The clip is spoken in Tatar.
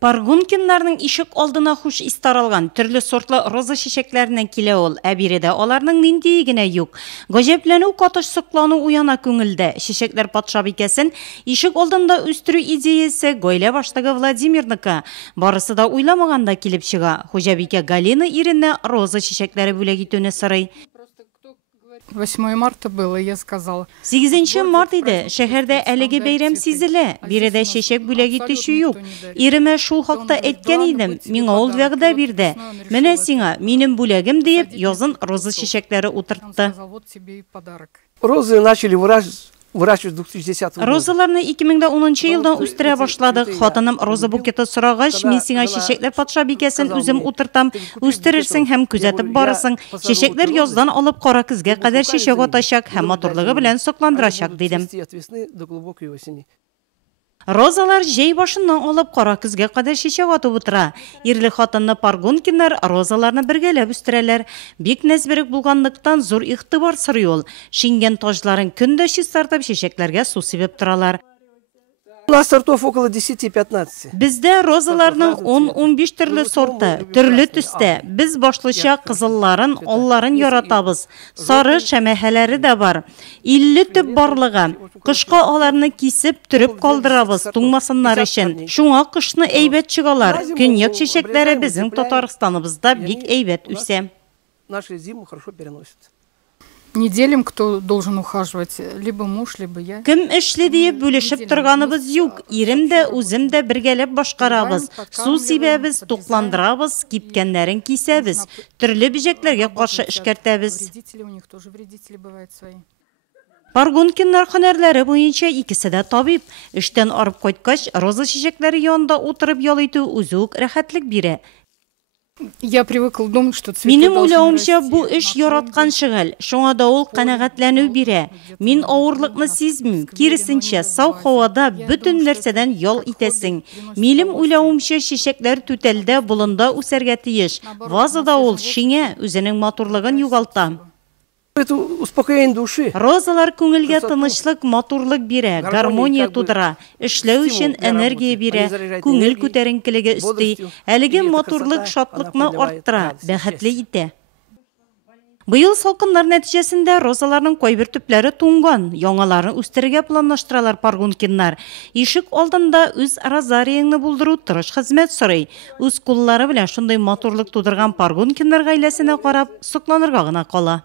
Паргункиннарның ишек алдына хуш истаралган төрле сортлы роза чәчәкләреннән килә ул, ә биредә аларның нинди генә юк. Гаҗәпләнү, катыш соклану уяна күңелдә. Чәчәкләр патшабикәсен ишек алдында үстерү идеясе гаилә башлыгы Владимирныкы. Барысы да уйламаганда килеп чыга. Хуҗабикә Галина иренә роза чәчәкләре бүләк итүне сорый. 8 марта было, я сказала. 8 март иде. Шәһәрдә әлеге бәйрәм сизелә. Биредә чәчәк бүләк итүче юк. Иреме шул хакта әйткән идем. Миңа ул вәгъдә бирде. Менә сиңа минем бүләгем диеп язын роза чәчәкләре утыртты. Розы начали выращивать в 2010 году. Розаларны 2010 елдан үстерә башладык. Хатыным роза букеты сорагач, мин сиңа чәчәкләр патшабикәсен үзем утыртам. Үстерерсең һәм күзәтеп барасың. Чәчәкләр яздан алып кара көзгә кадәр чәчәк атачак һәм матурлыгы белән сокландырачак дидем. Розалар җәй башыннан алып кара көзгә кадәр чәчәк атып утыра. Ирле хатынны Паргункиннар розаларны бергәләп үстерәләр. Бик нәзберек булганлыктан зур игътибар сорый ул. Шингән таҗларын көндә чистартып чәчәкләргә су сибеп торалар. У нас сортов около 10-15. Бездә розаларның 10-15 төрле сорты, төрле төстә. Без башлыча кызылларын, алларын яратабыз. Сары шәмәхәләре дә бар. 50 төп барлыгы. Кышка аларны кисеп, төреп калдырабыз, туңмасыннар өчен. Шуңа кышны әйбәт чыгалар. Көньяк чәчәкләре безнең Татарстаныбызда бик әйбәт үсә. Наши зиму хорошо переносят. Не делим, кто должен ухаживать, либо муж, либо я. Кем эшли диеп бүлешеп торганыбыз юк. Ирем дә, үзем дә бергәләп башкарабыз. Су сибәбез, тукландырабыз, кипкәннәрен кисәбез. Төрле бижәкләргә каршы эшкәртәбез. Паргункиннар һөнәрләре буенча икесе дә табиб. Эштән арып кайткач, роза чәчәкләре янында утырып ял итү үзе үк рәхәтлек бирә. Я привыкла думать, что цветы Минем должны уйлавымча расти. бу эш яраткан шөгыль. Шуңа да ул канәгатьләнү бирә. Мин авырлыкны сизмим. Киресенчә, сау һавада бөтен нәрсәдән ял итәсең. Минем уйлавымча чәчәкләр түтәлдә, болында үсәргә тиеш. Вазада ул шиңә үзенең матурлыгын югалта. Это успокоение души. Розалар күңелгә тынычлык, матурлык бирә, гармония тудыра, эшләү өчен энергия бирә, күңел күтәренкелеге өсти, әлеге матурлык шатлыкны арттыра, бәхетле итә. Быел салкыннар нәтиҗәсендә розаларның кайбер төпләре туңган, яңаларын үстерергә планлаштыралар Паргункиннар. Ишек алдында үз розарияңны булдыру тырыш хезмәт сорый. Үз куллары белән шундый матурлык тудырган Паргункиннар гаиләсенә карап сокланырга гына кала.